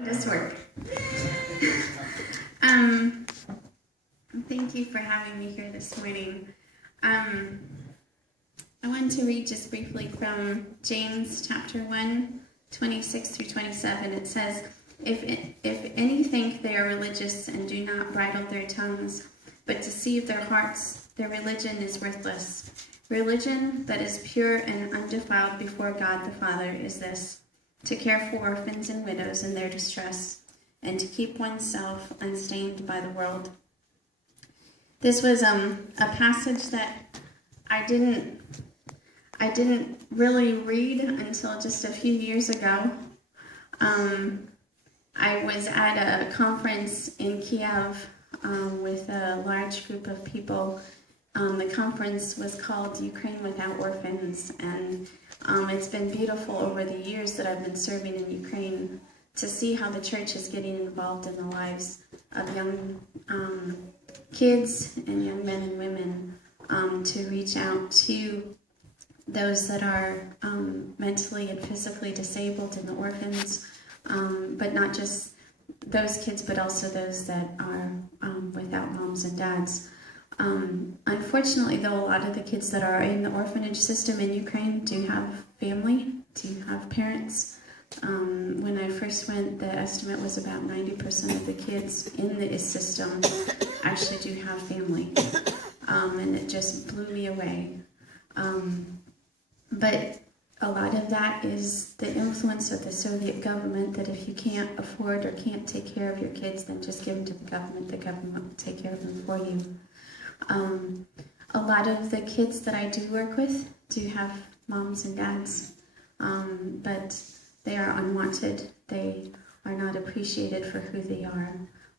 This work. Thank you for having me here this morning. I want to read just briefly from James chapter 1, 26 through 27. It says, If any think they are religious and do not bridle their tongues, but deceive their hearts, their religion is worthless. Religion that is pure and undefiled before God the Father is this: to care for orphans and widows in their distress, and to keep oneself unstained by the world. This was a passage that I didn't really read until just a few years ago. I was at a conference in Kiev with a large group of people. The conference was called Ukraine Without Orphans, and it's been beautiful over the years that I've been serving in Ukraine to see how the church is getting involved in the lives of young kids and young men and women to reach out to those that are mentally and physically disabled in the orphans, but not just those kids, but also those that are without moms and dads. Unfortunately, though, a lot of the kids that are in the orphanage system in Ukraine do have family, do have parents. When I first went, the estimate was about 90% of the kids in the system actually do have family, and it just blew me away. But a lot of that is the influence of the Soviet government, that if you can't afford or can't take care of your kids, then just give them to the government will take care of them for you. A lot of the kids that I do work with do have moms and dads, but they are unwanted. They are not appreciated for who they are,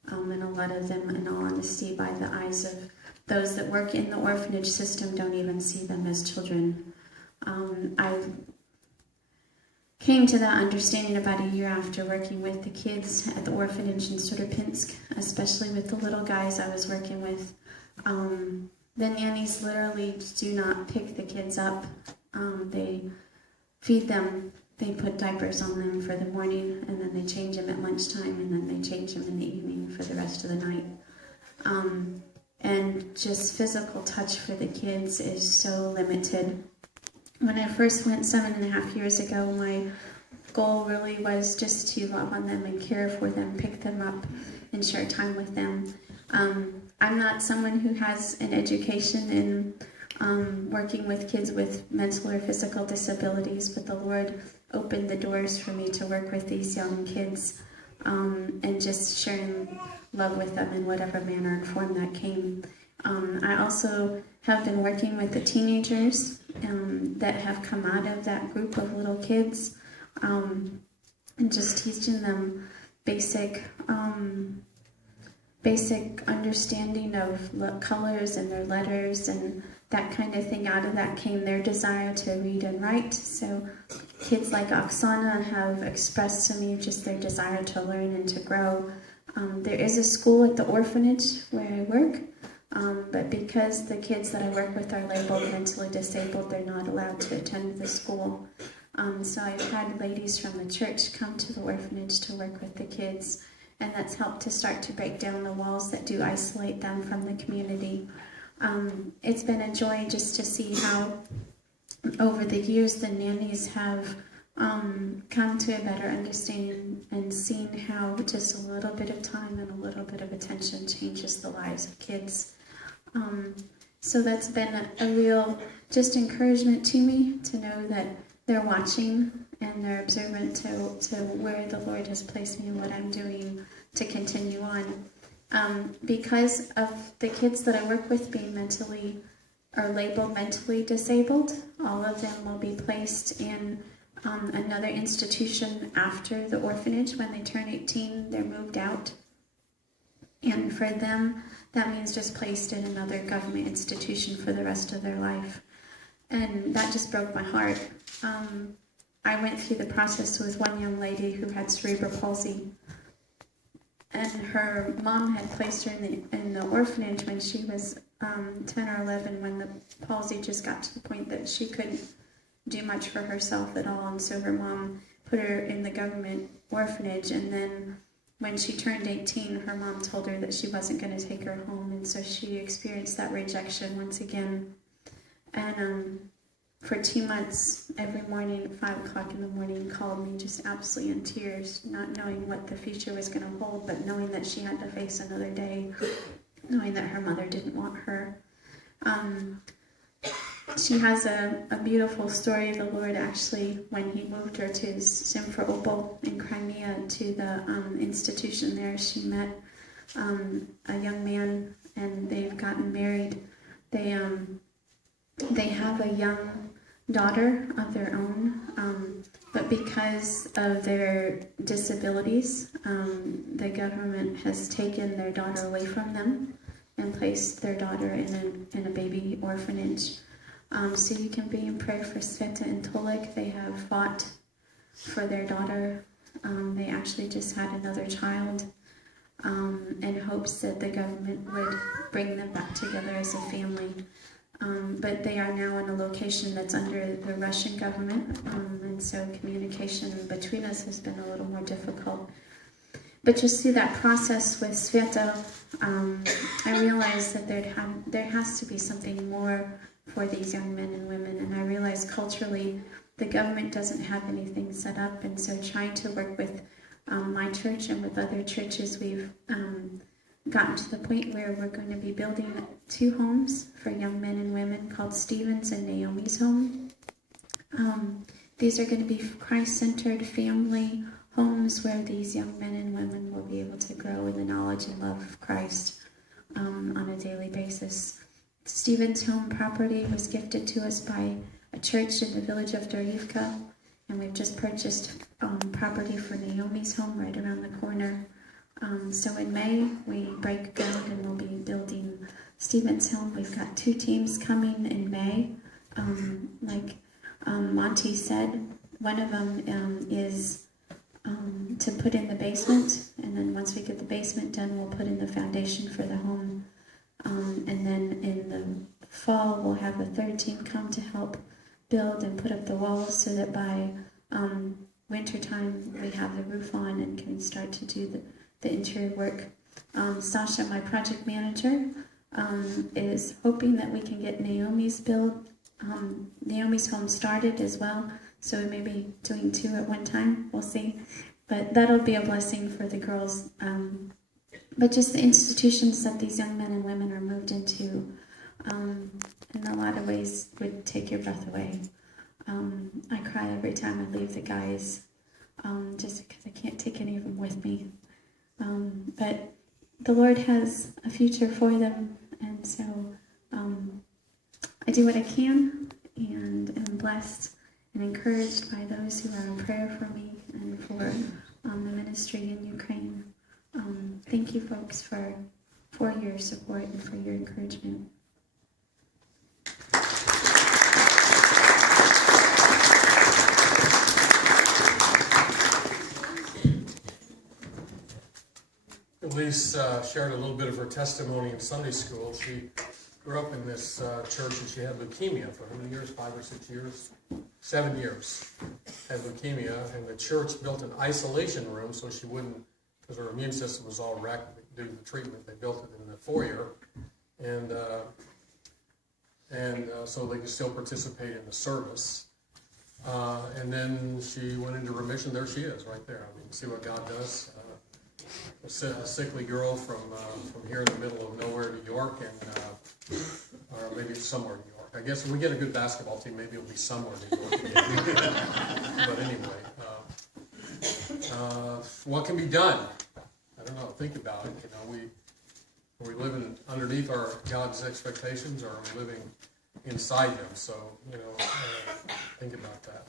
and a lot of them, in all honesty, by the eyes of those that work in the orphanage system, don't even see them as children. I came to that understanding about a year after working with the kids at the orphanage in Syracuse, especially with the little guys I was working with. The nannies literally do not pick the kids up. They feed them, they put diapers on them for the morning, and then they change them at lunchtime, and then they change them in the evening for the rest of the night. And just physical touch for the kids is so limited. When I first went 7.5 years ago, my goal really was just to love on them and care for them, pick them up, and share time with them. I'm not someone who has an education in working with kids with mental or physical disabilities, but the Lord opened the doors for me to work with these young kids and just sharing love with them in whatever manner and form that came. I also have been working with the teenagers that have come out of that group of little kids, and just teaching them basic understanding of colors and their letters and that kind of thing. Out of that came their desire to read and write. So kids like Oksana have expressed to me just their desire to learn and to grow. There is a school at the orphanage where I work, but because the kids that I work with are labeled mentally disabled, they're not allowed to attend the school. So I've had ladies from the church come to the orphanage to work with the kids, and that's helped to start to break down the walls that do isolate them from the community. It's been a joy just to see how over the years the nannies have come to a better understanding and seen how just a little bit of time and a little bit of attention changes the lives of kids. So that's been a real just encouragement to me to know that they're watching and they're observant to where the Lord has placed me and what I'm doing to continue on. Because of the kids that I work with being labeled mentally disabled, all of them will be placed in another institution after the orphanage. When they turn 18, they're moved out. And for them, that means just placed in another government institution for the rest of their life. And that just broke my heart. I went through the process with one young lady who had cerebral palsy. And her mom had placed her in the orphanage when she was 10 or 11, when the palsy just got to the point that she couldn't do much for herself at all. And so her mom put her in the government orphanage, and then when she turned 18, her mom told her that she wasn't going to take her home, and so she experienced that rejection once again. And for 2 months, every morning at 5 o'clock in the morning, called me just absolutely in tears, not knowing what the future was going to hold, but knowing that she had to face another day, knowing that her mother didn't want her. She has a beautiful story. The Lord actually, when he moved her to Simferopol in Crimea, to the institution there, she met a young man, and they've gotten married. They have a young daughter of their own, but because of their disabilities, the government has taken their daughter away from them and placed their daughter in a baby orphanage. So you can be in prayer for Sveta and Tolik. They have fought for their daughter. They actually just had another child in hopes that the government would bring them back together as a family. But they are now in a location that's under the Russian government, and so communication between us has been a little more difficult. But just through that process with Sveta, I realized that there has to be something more for these young men and women, and I realized culturally the government doesn't have anything set up, and so trying to work with my church and with other churches, we've gotten to the point where we're going to be building 2 homes for young men and women called Stephen's and Naomi's Home. These are going to be Christ-centered family homes where these young men and women will be able to grow in the knowledge and love of Christ on a daily basis. Stephen's home property was gifted to us by a church in the village of Dorivka, and we've just purchased property for Naomi's home right around the corner. So in May, we break ground and we'll be building Stephen's home. We've got 2 teams coming in May. Like Monty said, one of them is to put in the basement, and then once we get the basement done, we'll put in the foundation for the home. And then in the fall, we'll have a 3rd team come to help build and put up the walls so that by wintertime we have the roof on and can start to do the interior work. Sasha, my project manager, is hoping that we can get Naomi's home started as well, so we may be doing 2 at one time, we'll see. But that'll be a blessing for the girls. But just the institutions that these young men and women are moved into, in a lot of ways, would take your breath away. I cry every time I leave the guys, just because I can't take any of them with me. But the Lord has a future for them, and so I do what I can, and am blessed and encouraged by those who are in prayer for me and for the ministry in Ukraine. Thank you, folks, for your support and for your encouragement. Elise shared a little bit of her testimony in Sunday school. She grew up in this church, and she had leukemia for how many years? 5 or 6 years? 7 years. Had leukemia, and the church built an isolation room so she wouldn't, because her immune system was all wrecked due to the treatment. They built it in the foyer, and so they could still participate in the service. And then she went into remission. There she is, right there. I mean, see what God does. A sickly girl from here in the middle of nowhere, New York, and or maybe it's somewhere New York. I guess if we get a good basketball team, maybe it'll be somewhere New York. But anyway, what can be done? I don't know. Think about it. Are we living underneath our God's expectations, or are we living inside them? So think about that.